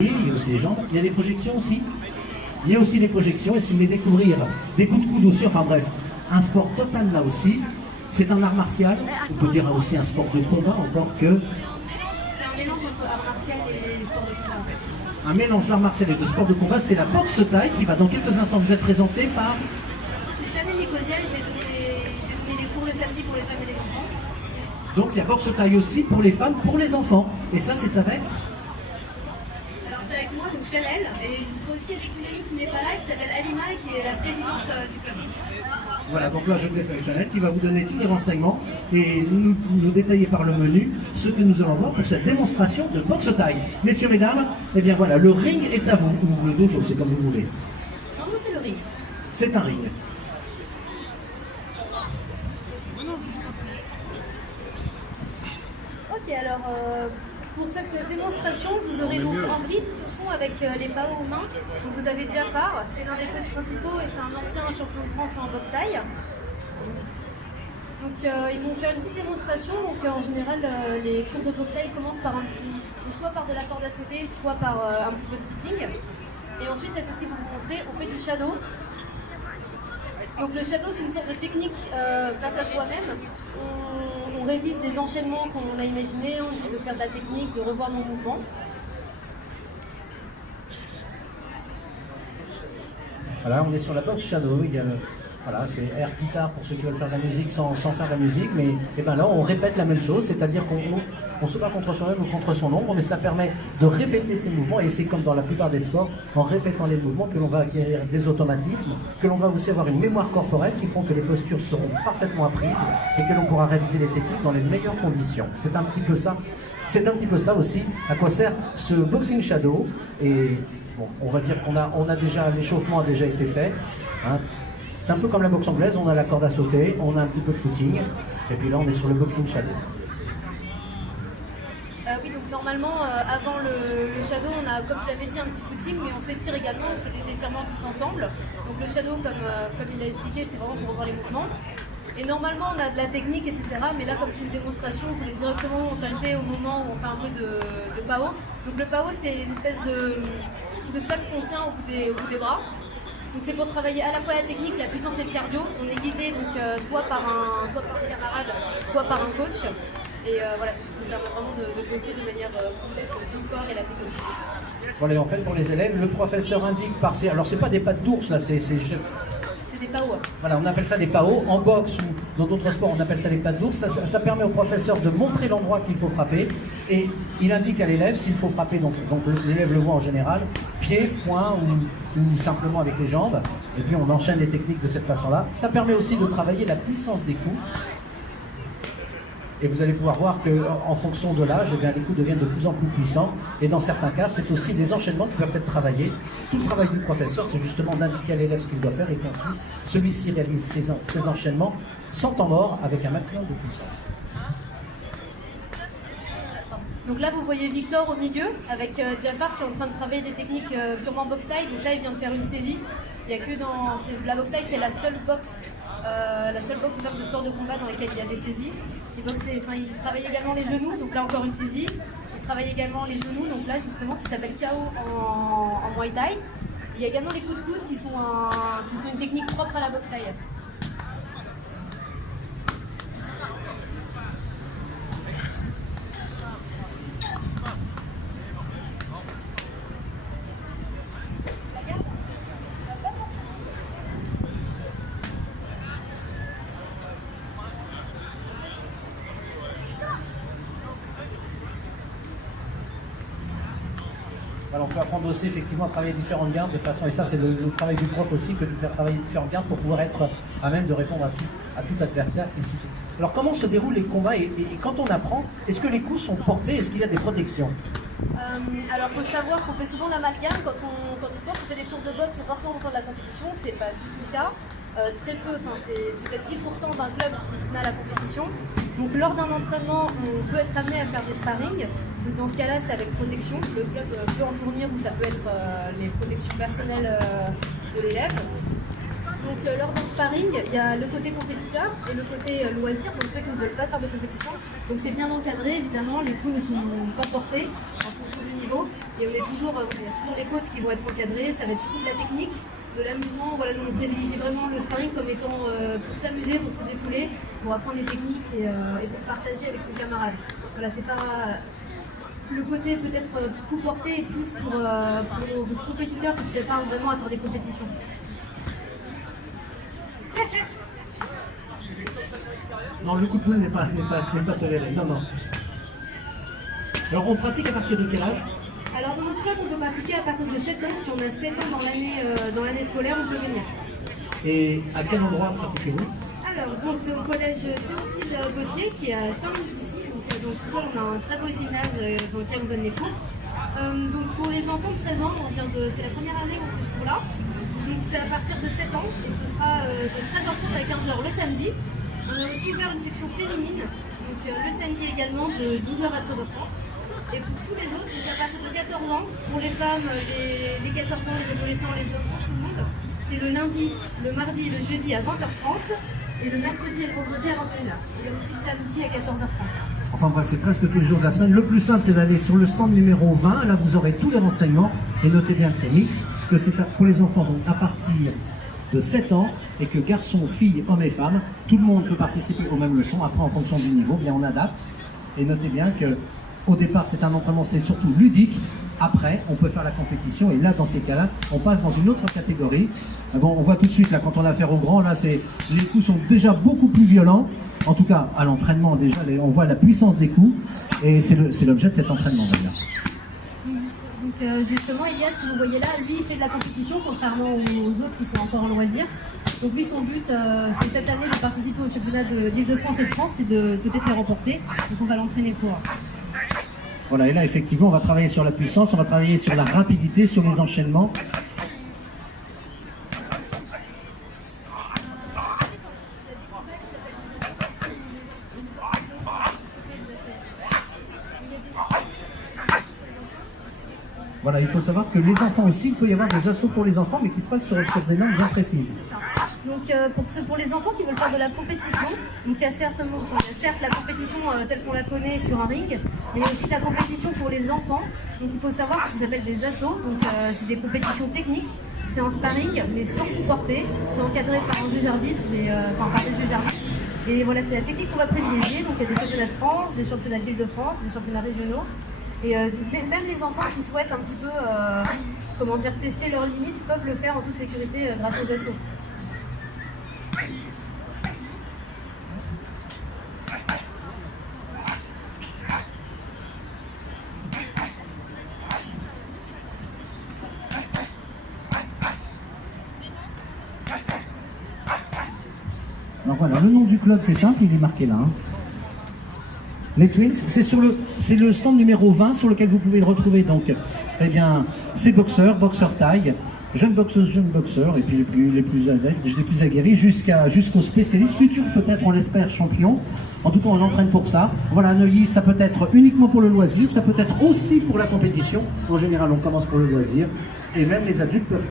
il y a aussi les jambes. Il y a des projections aussi. Il y a aussi des projections, et si vous voulez découvrir des coups de coude aussi, enfin bref, un sport total là aussi. C'est un art martial, on peut dire aussi un sport de combat, encore que... C'est un mélange entre art martial et sports de combat en fait. Un mélange d'art martial et de sport de combat, c'est la boxe thaï qui va dans quelques instants vous être présentée par... Je suis Chanel Nicosia, je vais donner des cours le samedi pour les femmes et les enfants. Donc il y a boxe thaï aussi pour les femmes, pour les enfants. Et ça c'est avec... Alors c'est avec moi, donc Chanel, et je serai aussi avec une amie qui n'est pas là, qui s'appelle Alima, et qui est la présidente du club. Voilà, donc là je vous laisse avec Chanel qui va vous donner tous les renseignements et nous détailler par le menu ce que nous allons voir pour cette démonstration de boxe thaï. Messieurs, mesdames, eh bien voilà, le ring est à vous, ou le dojo, c'est comme vous voulez. Non, moi c'est le ring. C'est un ring. Ok, alors pour cette démonstration, vous aurez donc en grid au fond avec les PAO aux mains. Donc vous avez Jafar, c'est l'un des coachs principaux et c'est un ancien champion de France en boxe thaï. Donc ils vont faire une petite démonstration. Donc en général, les cours de boxe thaï commencent par soit par de la corde à sauter, soit par un petit peu de footing. Et ensuite, là, c'est ce qu'ils vont vous montrer. On fait du shadow. Donc le shadow, c'est une sorte de technique face à soi-même. On révise des enchaînements qu'on a imaginés, on essaie de faire de la technique, de revoir nos mouvements. Voilà, on est sur la boxe shadow. Il y a voilà, c'est air guitare pour ceux qui veulent faire de la musique sans faire de la musique. Mais et ben là, on répète la même chose, c'est-à-dire qu'on se bat contre soi-même ou contre son ombre, mais ça permet de répéter ces mouvements. Et c'est comme dans la plupart des sports, en répétant les mouvements, que l'on va acquérir des automatismes, que l'on va aussi avoir une mémoire corporelle qui font que les postures seront parfaitement apprises et que l'on pourra réaliser les techniques dans les meilleures conditions. C'est un petit peu ça. C'est un petit peu ça aussi à quoi sert ce boxing shadow. Et bon, on va dire qu'on a déjà, l'échauffement a déjà été fait. Hein. C'est un peu comme la boxe anglaise, on a la corde à sauter, on a un petit peu de footing, et puis là on est sur le boxing shadow. Oui, donc normalement, avant le shadow, on a, comme je l'avais dit, un petit footing, mais on s'étire également, on fait des étirements tous ensemble. Donc le shadow, comme il l'a expliqué, c'est vraiment pour revoir les mouvements. Et normalement, on a de la technique, etc. Mais là, comme c'est une démonstration, on voulait directement passer au moment où on fait un peu de PAO. Donc le PAO, c'est une espèce de sac qu'on tient au bout des bras. Donc c'est pour travailler à la fois la technique, la puissance et le cardio. On est guidé donc soit par un camarade, soit par un coach. Et voilà, c'est ce qui nous permet vraiment de bosser de manière complète du corps et la technique. Voilà, en fait, pour les élèves, le professeur indique par ces... Alors, c'est pas des pattes d'ours, là, c'est des PAO. Voilà, on appelle ça des PAO. En boxe ou dans d'autres sports, on appelle ça des pattes d'ours. Ça permet au professeur de montrer l'endroit qu'il faut frapper. Et il indique à l'élève s'il faut frapper, donc l'élève le voit en général, pied, poing ou simplement avec les jambes. Et puis on enchaîne les techniques de cette façon-là. Ça permet aussi de travailler la puissance des coups. Et vous allez pouvoir voir qu'en fonction de l'âge, eh bien, les coups deviennent de plus en plus puissants. Et dans certains cas, c'est aussi des enchaînements qui peuvent être travaillés. Tout le travail du professeur, c'est justement d'indiquer à l'élève ce qu'il doit faire et qu'ensuite, celui-ci réalise ses enchaînements sans temps mort avec un maximum de puissance. Donc là, vous voyez Victor au milieu avec Jafar qui est en train de travailler des techniques purement boxe taille. Donc là, il vient de faire une saisie. Il n'y a que dans la boxe taille, c'est la seule boxe de sport de combat dans laquelle il y a des saisies. Il travaille également les genoux, donc là encore une saisie. Il travaille également les genoux, donc là justement qui s'appelle KO en Muay Thai. Il y a également les coups de coude qui sont une technique propre à la boxe taille. Voilà, on peut apprendre aussi effectivement à travailler différentes gardes de façon, et ça c'est le travail du prof aussi, que de faire travailler différentes gardes pour pouvoir être à même de répondre à tout adversaire qui se trouve. Alors comment se déroulent les combats et quand on apprend, est-ce que les coups sont portés, est-ce qu'il y a des protections? Alors, il faut savoir qu'on fait souvent l'amalgame quand on fait des cours de boxe, c'est forcément pour faire de la compétition, c'est pas du tout le cas. Très peu, c'est peut-être 10% d'un club qui se met à la compétition. Donc, lors d'un entraînement, on peut être amené à faire des sparring. Donc, dans ce cas-là, c'est avec protection. Le club peut en fournir ou ça peut être les protections personnelles de l'élève. Donc lors d'un sparring, il y a le côté compétiteur et le côté loisir, donc ceux qui ne veulent pas faire de compétition. Donc c'est bien encadré, évidemment, les coups ne sont pas portés en fonction du niveau. niveau. Et il y a toujours des coachs qui vont être encadrés, ça va être surtout de la technique, de l'amusement. Voilà, nous on privilégie vraiment le sparring comme étant pour s'amuser, pour se défouler, pour apprendre les techniques et pour partager avec son camarade. Voilà, c'est pas... Le côté peut-être tout porté et plus pour les compétiteurs qui se préparent vraiment à faire des compétitions. Non, le coup de poing n'est pas toléré. Non, non. Alors, on pratique à partir de quel âge? Alors, dans notre club, on peut pratiquer à partir de 7 ans. Si on a 7 ans dans l'année scolaire, on peut venir. Et à quel endroit pratiquez-vous? Alors, donc c'est au collège Théophile Gautier qui est à Saint-Louis ici. Donc, ce soir, on a un très beau gymnase dans lequel on donne les cours. Donc, pour les enfants de 13 ans, c'est la première année où on fait ce cours-là. Donc, c'est à partir de 7 ans et ce sera de 13h30 à 15h le samedi. On a aussi ouvert une section féminine, donc le samedi également de 12h à 13h30. Et pour tous les autres, donc à partir de 14 ans, pour les femmes, les 14 ans, les adolescents, les hommes, pour tout le monde, c'est le lundi, le mardi et le jeudi à 20h30 et le mercredi et le vendredi à 21h. Et aussi le samedi à 14h30. Enfin bref, c'est presque tous les jours de la semaine. Le plus simple, c'est d'aller sur le stand numéro 20. Là, vous aurez tous les renseignements. Et notez bien que c'est mixte, que c'est pour les enfants donc à partir de 7 ans et que garçons, filles, hommes et femmes, tout le monde peut participer aux mêmes leçons. Après, en fonction du niveau, bien on adapte. Et notez bien que au départ, c'est un entraînement, c'est surtout ludique. Après, on peut faire la compétition et là, dans ces cas-là, on passe dans une autre catégorie. Bon, on voit tout de suite, là, quand on a affaire aux grands, là, les coups sont déjà beaucoup plus violents. En tout cas, à l'entraînement, déjà, on voit la puissance des coups. Et c'est l'objet de cet entraînement, d'ailleurs. Donc, justement, Elias, que vous voyez là, lui, il fait de la compétition, contrairement aux autres qui sont encore en loisir. Donc, lui, son but, c'est cette année de participer au championnat d'Île-de-France et de France et de peut-être les remporter. Donc, on va l'entraîner pour. Voilà, et là, effectivement, on va travailler sur la puissance, on va travailler sur la rapidité, sur les enchaînements. Voilà, il faut savoir que les enfants aussi, il peut y avoir des assauts pour les enfants, mais qui se passent sur des normes bien précises. Donc pour les enfants qui veulent faire de la compétition, donc il y a certes la compétition telle qu'on la connaît sur un ring, mais il y a aussi de la compétition pour les enfants. Donc il faut savoir que ça s'appelle des assauts, donc c'est des compétitions techniques, c'est un sparring mais sans coup porté, c'est encadré par un juge arbitre, par des juges arbitres. Et voilà, c'est la technique qu'on va privilégier, donc il y a des championnats de France, des championnats d'Île-de-France, des championnats régionaux. Et même les enfants qui souhaitent un petit peu tester leurs limites peuvent le faire en toute sécurité grâce aux assauts. Alors voilà, le nom du club c'est simple, il est marqué là. Hein. Les Twins, c'est le stand numéro 20 sur lequel vous pouvez le retrouver. Donc, eh bien, c'est boxeurs taille, jeunes boxeurs, et puis les plus aguerris, jusqu'aux spécialistes, futurs peut-être, on l'espère, champions. En tout cas, on l'entraîne pour ça. Voilà, à Neuilly, ça peut être uniquement pour le loisir, ça peut être aussi pour la compétition. En général, on commence pour le loisir, et même les adultes peuvent